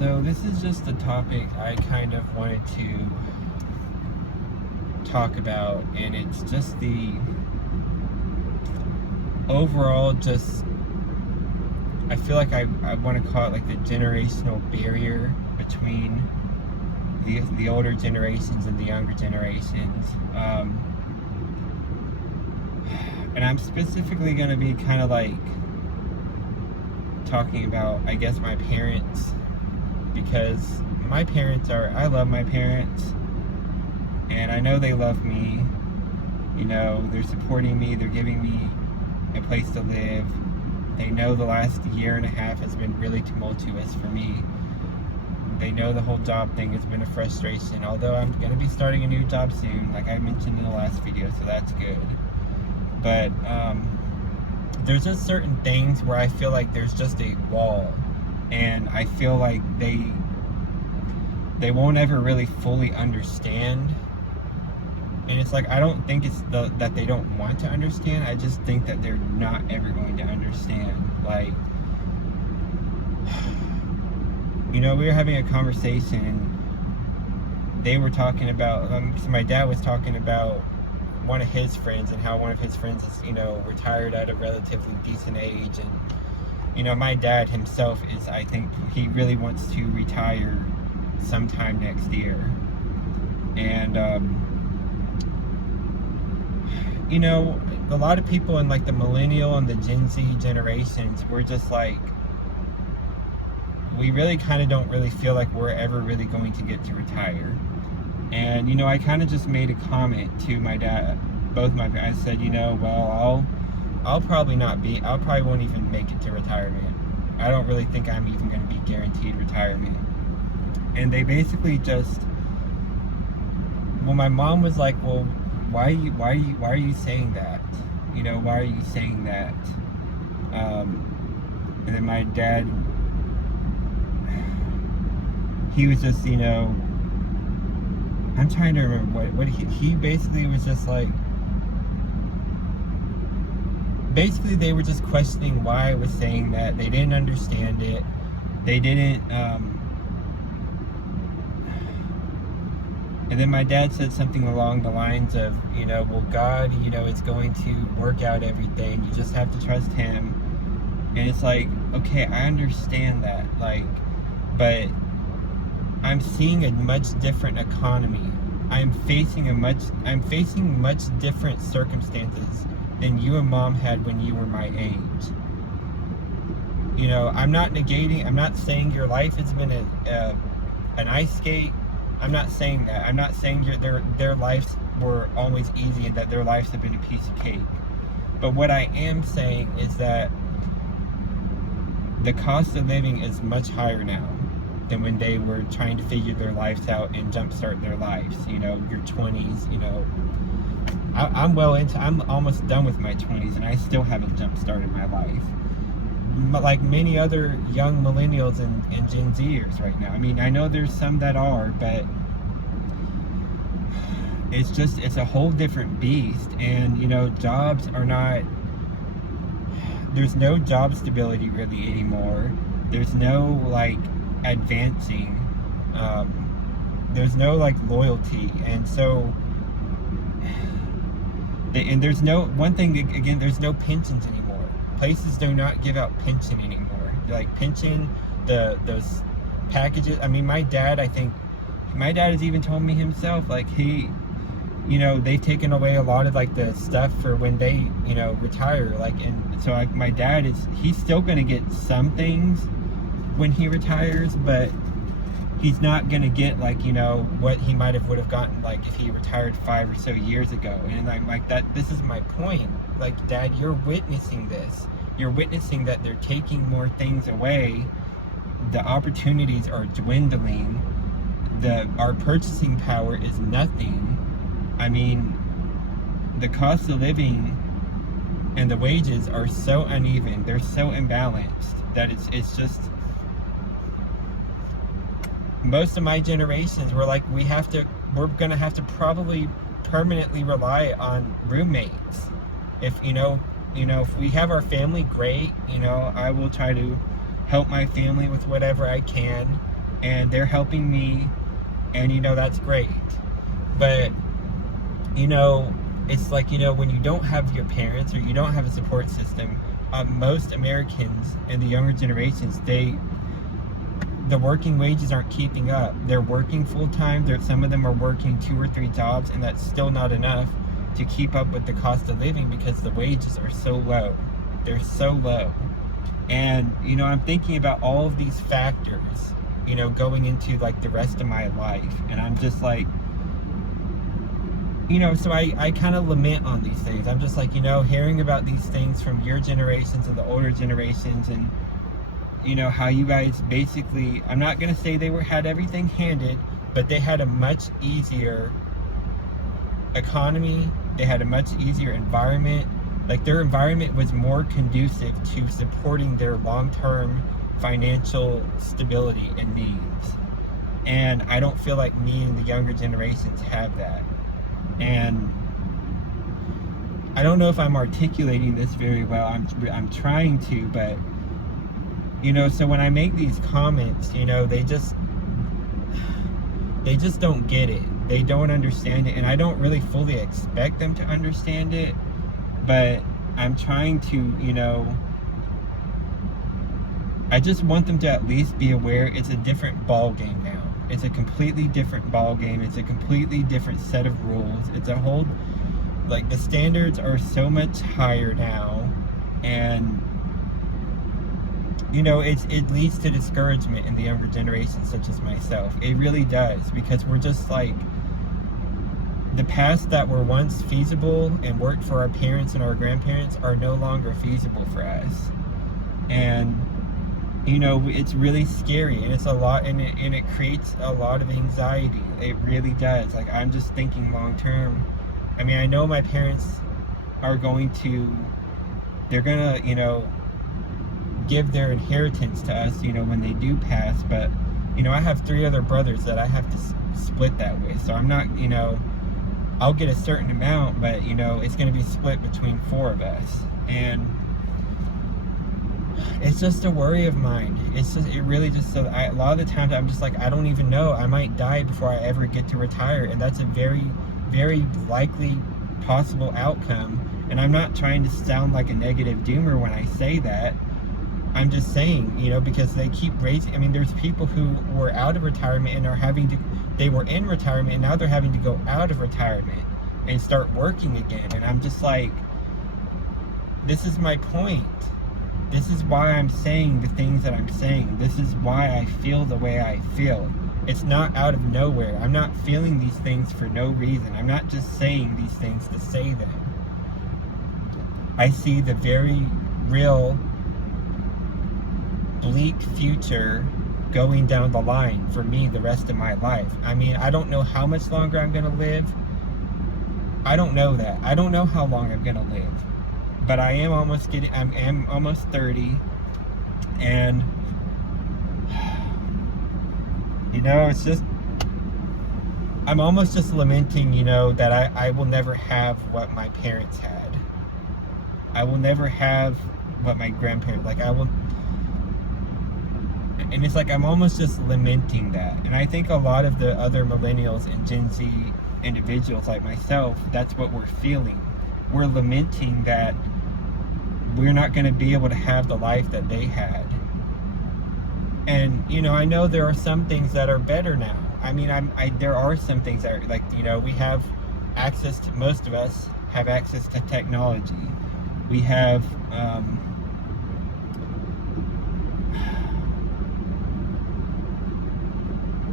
So this is just a topic I kind of wanted to talk about, and it's just the overall I feel like I want to call it like the generational barrier between the older generations and the younger generations. And I'm specifically going to be kind of like talking about, I guess, my parents, because I love my parents, and I know they love me. You know, they're supporting me, they're giving me a place to live. They know the last year and a half has been really tumultuous for me. They know the whole job thing has been a frustration, although I'm going to be starting a new job soon, like I mentioned in the last video, so that's good. But there's just certain things where I feel like there's just a wall, and I feel like they won't ever really fully understand. And it's like, I don't think it's that they don't want to understand, I just think that they're not ever going to understand. Like, you know, we were having a conversation, and they were talking about, so my dad was talking about one of his friends, and how one of his friends is, you know, retired at a relatively decent age. And, you know, my dad himself is, I think he really wants to retire sometime next year. And, you know, a lot of people in like the millennial and the Gen Z generations, we're just like, we really kind of don't really feel like we're ever really going to get to retire. And, you know, I kind of just made a comment to my dad, I said, you know, well, I'll probably won't even make it to retirement. I don't really think I'm even going to be guaranteed retirement. And they basically just, well, my mom was like, well, why are you saying that? You know, why are you saying that? And then my dad, he was just, you know, I'm trying to remember what he basically was just like, basically they were just questioning why I was saying that. They didn't understand it. They didn't, and then my dad said something along the lines of, you know, well, God, you know, is going to work out everything. You just have to trust Him. And it's like, okay, I understand that, like, but I'm seeing a much different economy. I'm facing much different circumstances than you and Mom had when you were my age. You know, I'm not saying your life has been an ice skate. I'm not saying that. I'm not saying their lives were always easy and that their lives have been a piece of cake. But what I am saying is that the cost of living is much higher now than when they were trying to figure their lives out and jumpstart their lives. You know, your 20s, you know. I'm almost done with my 20s, and I still haven't jumpstarted my life. Like many other young millennials and Gen Zers right now. I mean, I know there's some that are, but it's a whole different beast. And, you know, there's no job stability really anymore. There's no, like, advancing. There's no, like, loyalty. And so, and there's no pensions anymore. Places do not give out pension anymore. Like pension, those packages. I mean, my dad has even told me himself, like, you know, they've taken away a lot of like the stuff for when they, you know, retire. Like, and so like my dad he's still gonna get some things when he retires, but he's not gonna get, like, you know, what he would have gotten like if he retired 5 or so years ago. And I'm like, this is my point. Like, Dad, you're witnessing this. You're witnessing that they're taking more things away. The opportunities are dwindling. Our purchasing power is nothing. I mean, the cost of living and the wages are so uneven. They're so imbalanced that it's just, most of my generations were like, we're gonna have to probably permanently rely on roommates. If if we have our family, great. You know, I will try to help my family with whatever I can. and they're helping me, and that's great. But it's like, when you don't have your parents or you don't have a support system, most Americans and the younger generations, the working wages aren't keeping up. They're working full time. Some of them are working 2 or 3 jobs, and that's still not enough to keep up with the cost of living because the wages are so low. They're so low. And I'm thinking about all of these factors, going into like the rest of my life, and I'm just like, so I kind of lament on these things. I'm just like, hearing about these things from your generations and the older generations, and how you guys basically, I'm not going to say they had everything handed, but they had a much easier economy. They had a much easier environment. Like, their environment was more conducive to supporting their long-term financial stability and needs. And I don't feel like me and the younger generations have that. And I don't know if I'm articulating this very well. I'm trying to, but so when I make these comments, they just don't get it. They don't understand it, and I don't really fully expect them to understand it, but I'm trying to, I just want them to at least be aware it's a different ball game now. It's a completely different ball game. It's a completely different set of rules. It's a whole, like, the standards are so much higher now, and it leads to discouragement in the younger generation, such as myself. It really does, because we're just like, the paths that were once feasible and worked for our parents and our grandparents are no longer feasible for us. And it's really scary, and it's a lot, and it creates a lot of anxiety. It really does. Like, I'm just thinking long term. I mean, I know my parents are they're gonna give their inheritance to us, when they do pass, but I have 3 other brothers that I have to split that way. So I'm not, I'll get a certain amount, but it's going to be split between 4 of us, and it's just a worry of mine. It really just, so a lot of the times I'm just like, I don't even know. I might die before I ever get to retire, and that's a very, very likely possible outcome. And I'm not trying to sound like a negative doomer when I say that. I'm just saying, because they keep raising. I mean, there's people who were out of retirement and they were in retirement, and now they're having to go out of retirement and start working again. And I'm just like, this is my point. This is why I'm saying the things that I'm saying. This is why I feel the way I feel. It's not out of nowhere. I'm not feeling these things for no reason. I'm not just saying these things to say them. I see the very real bleak future going down the line for me the rest of my life. I mean, I don't know how much longer I'm going to live. I don't know that. I don't know how long I'm going to live. But I am almost 30, and it's just, I'm almost just lamenting, that I will never have what my parents had. I will never have what my grandparents, and it's like, I'm almost just lamenting that. And I think a lot of the other millennials and Gen Z individuals like myself, that's what we're feeling. We're lamenting that we're not going to be able to have the life that they had. And I know there are some things that are better now. I mean, there are some things that are, like, we have access to, most of us have access to technology. We have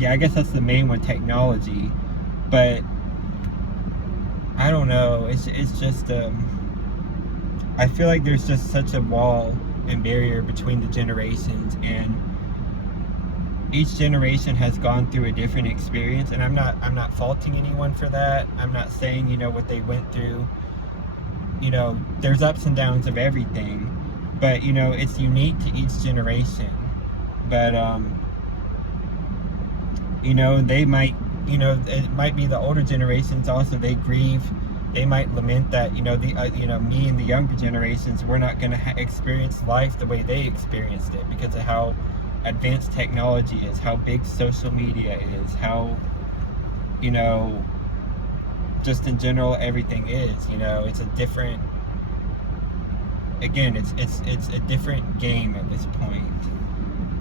I guess that's the main one, technology. But I don't know, it's just I feel like there's just such a wall and barrier between the generations, and each generation has gone through a different experience, and I'm not faulting anyone for that. I'm not saying what they went through. There's ups and downs of everything, but it's unique to each generation. But they might, it might be the older generations also, they grieve. They might lament that, me and the younger generations, we're not going to experience life the way they experienced it because of how advanced technology is, how big social media is, how, you know, just in general everything is. You know, it's a different, again, it's a different game at this point.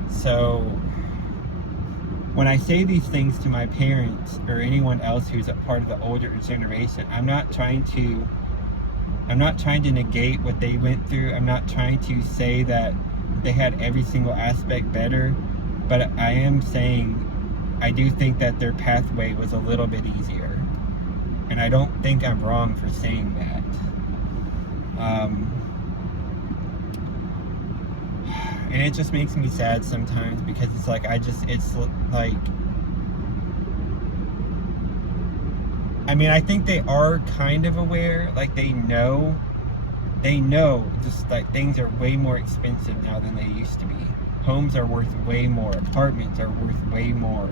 So when I say these things to my parents or anyone else who's a part of the older generation, I'm not trying to negate what they went through. I'm not trying to say that they had every single aspect better, but I am saying I do think that their pathway was a little bit easier. And I don't think I'm wrong for saying that. And it just makes me sad sometimes, because it's like, it's like, I mean, I think they are kind of aware, like they know just like things are way more expensive now than they used to be. Homes are worth way more, apartments are worth way more,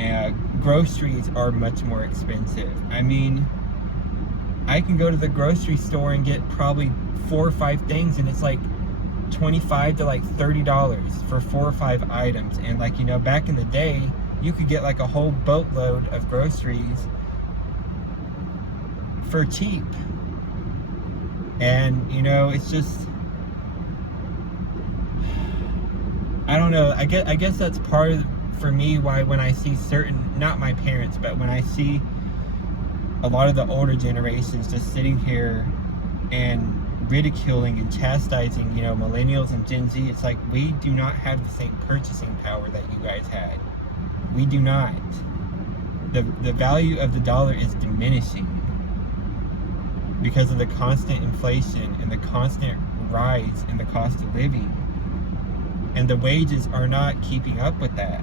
and groceries are much more expensive. I mean, I can go to the grocery store and get probably 4 or 5 things, and it's like $25 to like $30 for 4 or 5 items. And like, you know, back in the day, you could get like a whole boatload of groceries for cheap. And, you know, it's just, I don't know, I guess that's part of, for me, why when I see certain, not my parents, but when I see a lot of the older generations just sitting here and ridiculing and chastising, you know, millennials and Gen Z, it's like, we do not have the same purchasing power that you guys had. We do not. The value of the dollar is diminishing because of the constant inflation and the constant rise in the cost of living. And the wages are not keeping up with that.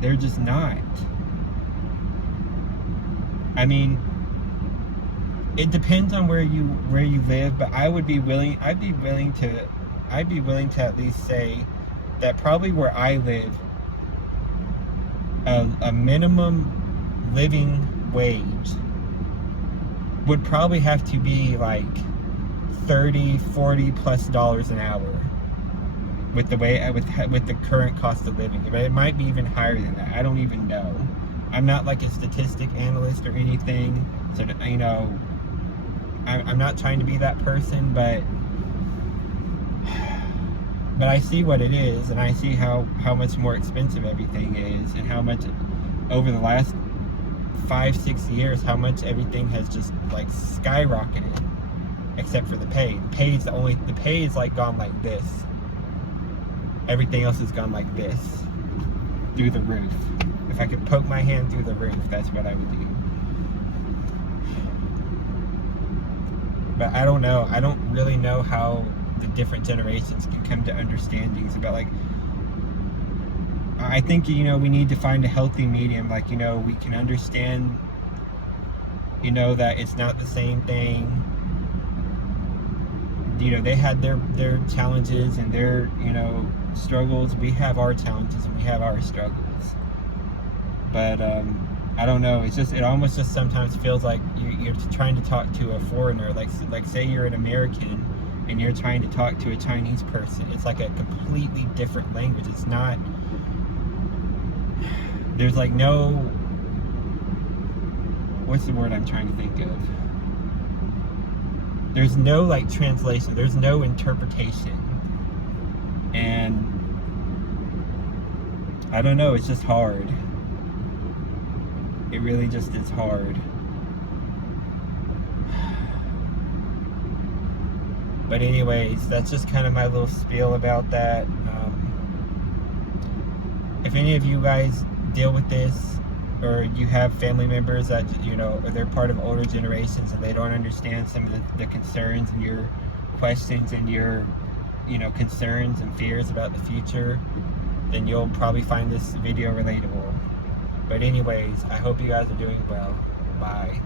They're just not. I mean, it depends on where you live, but I'd be willing to at least say that probably where I live, a minimum living wage would probably have to be like $30-40+ an hour with the way with the current cost of living. But it might be even higher than that. I don't even know. I'm not like a statistic analyst or anything, so you know, I'm not trying to be that person, but I see what it is, and I see how much more expensive everything is, and how much over the last 5-6 years, how much everything has just like skyrocketed, except for the pay. The pay is like gone like this. Everything else has gone like this, through the roof. If I could poke my hand through the roof, that's what I would do. But I don't know. I don't really know how the different generations can come to understandings about, like, I think, you know, we need to find a healthy medium. Like, you know, we can understand, you know, that it's not the same thing. You know, they had their challenges and their, you know, struggles. We have our challenges and we have our struggles. But I don't know. It almost just sometimes feels like you're trying to talk to a foreigner. Like say you're an American and you're trying to talk to a Chinese person. It's like a completely different language. It's not. There's like no. What's the word I'm trying to think of? There's no like translation. There's no interpretation. And I don't know. It's just hard. It really just is hard. But anyways, that's just kind of my little spiel about that. If any of you guys deal with this, or you have family members that, you know, or they're part of older generations and they don't understand some of the concerns and your questions and your, you know, concerns and fears about the future, then you'll probably find this video relatable. But anyways, I hope you guys are doing well. Bye.